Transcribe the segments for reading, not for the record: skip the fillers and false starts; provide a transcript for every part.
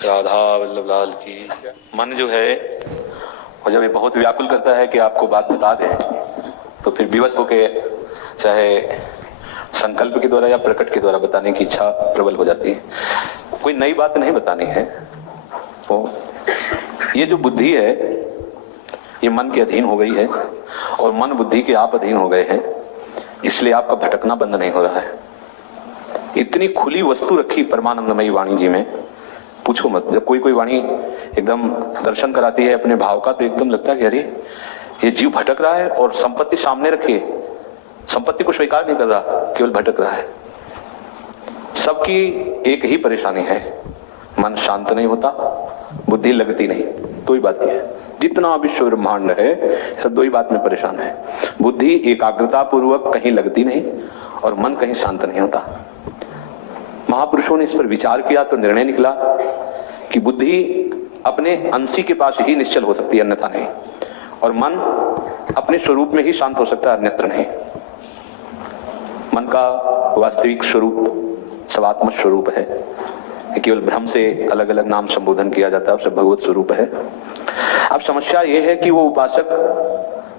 राधा वल्लभ लाल की। मन जो है वो जब ये बहुत व्याकुल करता है कि आपको बात बता दे, तो फिर विवश होके चाहे संकल्प के द्वारा या प्रकट के द्वारा बताने की इच्छा प्रबल हो जाती है। कोई नई बात नहीं बतानी है। तो ये जो बुद्धि है ये मन के अधीन हो गई है और मन बुद्धि के आप अधीन हो गए हैं, इसलिए आपका भटकना बंद नहीं हो रहा है। इतनी खुली वस्तु रखी परमानंदमयी वाणी जी में, पूछो मत। जब कोई कोई वाणी एकदम दर्शन कराती है अपने भाव का, तो एकदम लगता है कि अरे ये जीव भटक रहा है और संपत्ति सामने रखी है, संपत्ति को स्वीकार नहीं कर रहा, केवल भटक रहा है। सबकी एक ही परेशानी है, मन शांत नहीं होता, बुद्धि लगती नहीं। दो ही बात है, जितना विश्व ब्रह्मांड है सब दो ही बात में परेशान है। बुद्धि एकाग्रता पूर्वक कहीं लगती नहीं और मन कहीं शांत नहीं होता। महापुरुषों ने इस पर विचार किया तो निर्णय निकला कि बुद्धि अपने अंशी के पास ही निश्चल हो सकती है, अन्यथा नहीं, और मन अपने स्वरूप में ही शांत हो सकता है, अन्यत्र नहीं। मन का वास्तविक स्वरूप सवात्मक स्वरूप है, केवल भ्रम से अलग अलग नाम संबोधन किया जाता है, उससे भगवत स्वरूप है। अब समस्या यह है कि वो उपासक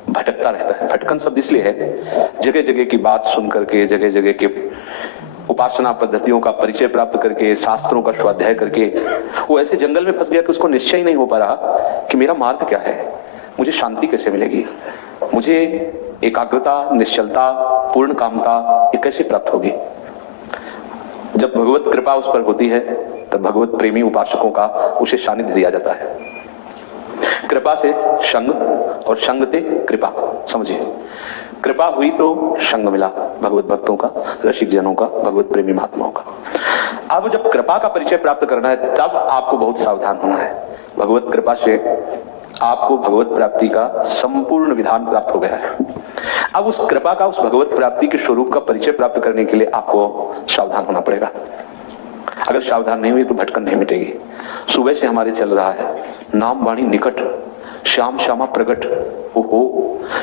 भटकता रहता है। भटकन शब्द इसलिए है, जगह जगह की बात सुन करके, जगह जगह के उपासना पद्धतियों का परिचय प्राप्त करके, शास्त्रों का स्वाध्याय करके वो ऐसे जंगल में फंस गया कि उसको निश्चय ही नहीं हो पा रहा कि मेरा मार्ग क्या है, मुझे शांति कैसे मिलेगी, मुझे एकाग्रता, निश्चलता, पूर्ण कामता ये कैसे प्राप्त होगी। जब भगवत कृपा उस पर होती है तब भगवत प्रेमी उपासकों का उसे सानिध्य दिया जाता है। कृपा से संग और संग से कृपा, समझिए। कृपा हुई तो संग मिला भगवत भक्तों का, रसिक जनों का, भगवत प्रेमी महात्माओं का। अब जब कृपा का परिचय प्राप्त करना है तब आपको बहुत सावधान होना है। भगवत कृपा से आपको भगवत प्राप्ति का संपूर्ण विधान प्राप्त हो गया है। अब उस कृपा का, उस भगवत प्राप्ति के स्वरूप का परिचय प्राप्त करने के लिए आपको सावधान होना पड़ेगा। अगर सावधान नहीं हुई तो भटकन नहीं मिटेगी। सुबह से हमारे चल रहा है नाम वाणी निकट, श्याम श्यामा प्रगट। ओहो,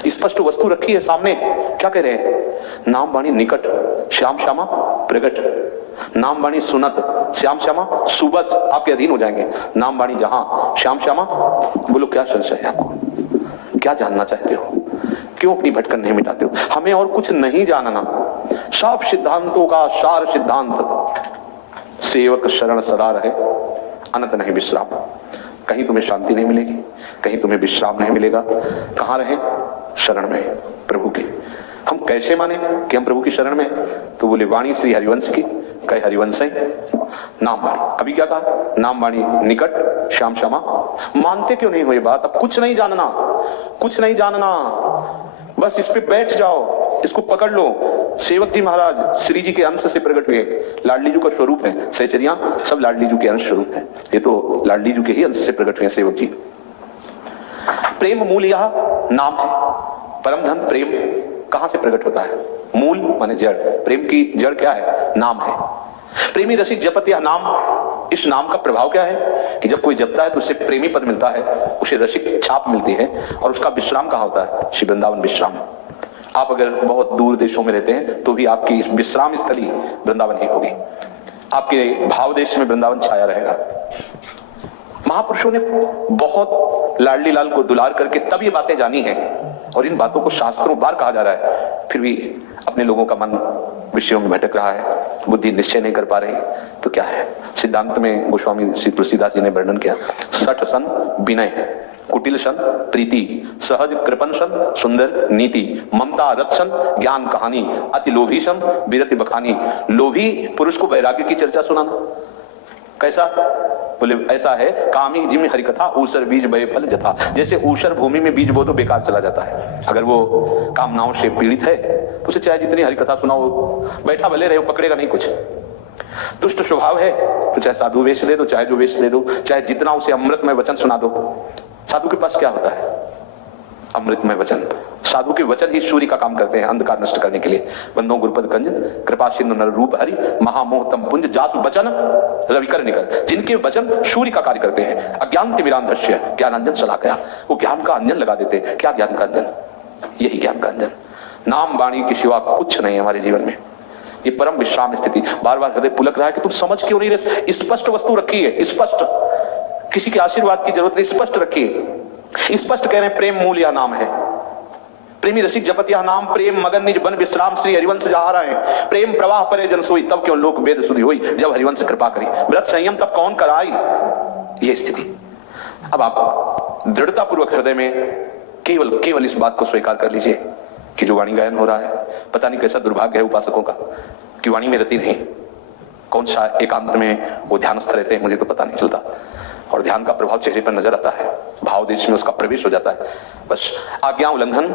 स्पष्ट वस्तु रखी है सामने, क्या कह रहे हैं? नाम वाणी निकट, श्याम श्यामा प्रगट। नाम वाणी सुनत, श्याम श्यामा सुबस आपके अधीन हो जाएंगे। नाम वाणी जहां, श्याम श्यामा। बोलो क्या संशय है आपको? क्या जानना चाहते हो? क्यों अपनी भटकन नहीं मिटाते हो? हमें और कुछ नहीं जानना, सब सिद्धांतों का सार सिद्धांत, सेवक शरण सदा रहे, अनंत नहीं विश्राम। कहीं तुम्हें शांति नहीं मिलेगी, कहीं तुम्हें विश्राम नहीं मिलेगा। कहां रहे? शरण में, प्रभु की। हम कैसे माने कि हम प्रभु की शरण में? तो बोले वाणी श्री हरिवंश की, कई हरिवंश नाम वाणी। अभी क्या कहा? नाम वाणी निकट, श्याम श्यामा। मानते क्यों नहीं हो ये बात? अब कुछ नहीं जानना, कुछ नहीं जानना, बस इस पे बैठ जाओ, इसको पकड़ लो। सेवक जी महाराज श्री जी के अंश से प्रकट हुए, लाडली जी का स्वरूप है। सहचरिया सब लाडली जी के अंश स्वरूप है, ये तो लाडली जी के ही अंश से प्रकट हुए सेवक जी। प्रेम मूल यह नाम है। परम धन प्रेम कहां से प्रकट होता है? मूल माने जड़। प्रेम की जड़ क्या है? नाम है। प्रेमी रसिक जपत यह नाम। इस नाम का प्रभाव क्या है कि जब कोई जपता है तो उसे प्रेमी पद मिलता है, उसे रसिक छाप मिलती है, और उसका विश्राम कहां होता है? श्री वृंदावन विश्राम। आप अगर बहुत दूर देशों में रहते हैं तो भी आपकी विश्राम स्थली वृंदावन ही होगी। आपके भाव देश में वृंदावन छाया रहेगा। महापुरुषों ने बहुत लाडली लाल को दुलार करके तब ये बातें जानी हैं, और इन बातों को शास्त्रों बार कहा जा रहा है, फिर भी अपने लोगों का मन विषयों में भटक रहा है, बुद्धि निश्चय नहीं कर पा रही। तो क्या है? सिद्धांत में गोस्वामी श्री तुलसीदास जी ने वर्णन किया, सठ सन विनय, कुटिल सन प्रीति, सहज कृपण सन सुंदर नीति, ममता रथ सन ज्ञान कहानी, अति लोभी सन विरति बखानी। लोभी पुरुष को वैराग्य की चर्चा सुनाना। कैसा? बोले ऐसा है, कामी जिम हरिकथा ऊसर बीज बय फल जथा। जैसे ऊसर भूमि में बीज बो तो बेकार चला जाता है। अगर वो कामनाओं से पीड़ित है तो उसे चाहे जितनी हरिकथा सुनाओ, बैठा भले रहे, पकड़ेगा नहीं कुछ। दुष्ट स्वभाव है तो चाहे साधु वेश दे दो, चाहे जो वेश दे दो, चाहे जितना उसे अमृतमय वचन सुना दो। साधु के पास क्या होता है? अमृतमय वचन। साधु के वचन ही सूर्य का काम करते हैं अंधकार नष्ट करने के लिए। बंदो गुरुपद कंज कृपा सिंधु नर रूप हरि महामोह तम पुंज जासु वचन रविकर निकर। जिनके वचन सूर्य का कार्य करते हैं। अज्ञान तिमिरांधस्य ज्ञानांजन शलाकया, वो ज्ञान का अंजन लगा देते हैं। क्या ज्ञान का अंजन? यही ज्ञान का अंजन। नाम वाणी के सिवा कुछ नहीं हमारे जीवन में। ये परम विश्राम स्थिति। बार बार हृदय पुलक रहा है कि तुम समझ क्यों नहीं रहे। स्पष्ट वस्तु रखी है, स्पष्ट, किसी के आशीर्वाद की जरूरत नहीं, स्पष्ट रखिए। स्पष्ट कह रहे हैं प्रेम मूल या नाम है। प्रेमी रसिक जपत यह नाम, प्रेम मगन निज बन विश्राम श्री हरिवंश जहा रहे। प्रेम प्रवाह परे जन सोई, तब क्यों लोक वेद सुधि हुई, जब हरिवंश कृपा करी। व्रत संयम तब कौन कराई, ये स्थिति। अब आप दृढ़ता पूर्वक हृदय में केवल इस बात को स्वीकार कर लीजिए कि जो वाणी गायन हो रहा है, पता नहीं कैसा दुर्भाग्य है उपासकों का कि वाणी में रति नहीं। कौन सा एकांत में वो ध्यानस्थ रहते हैं मुझे तो पता नहीं चलता, और ध्यान का प्रभाव चेहरे पर नजर आता है, भाव देश में उसका प्रवेश हो जाता है। बस आज्ञा उल्लंघन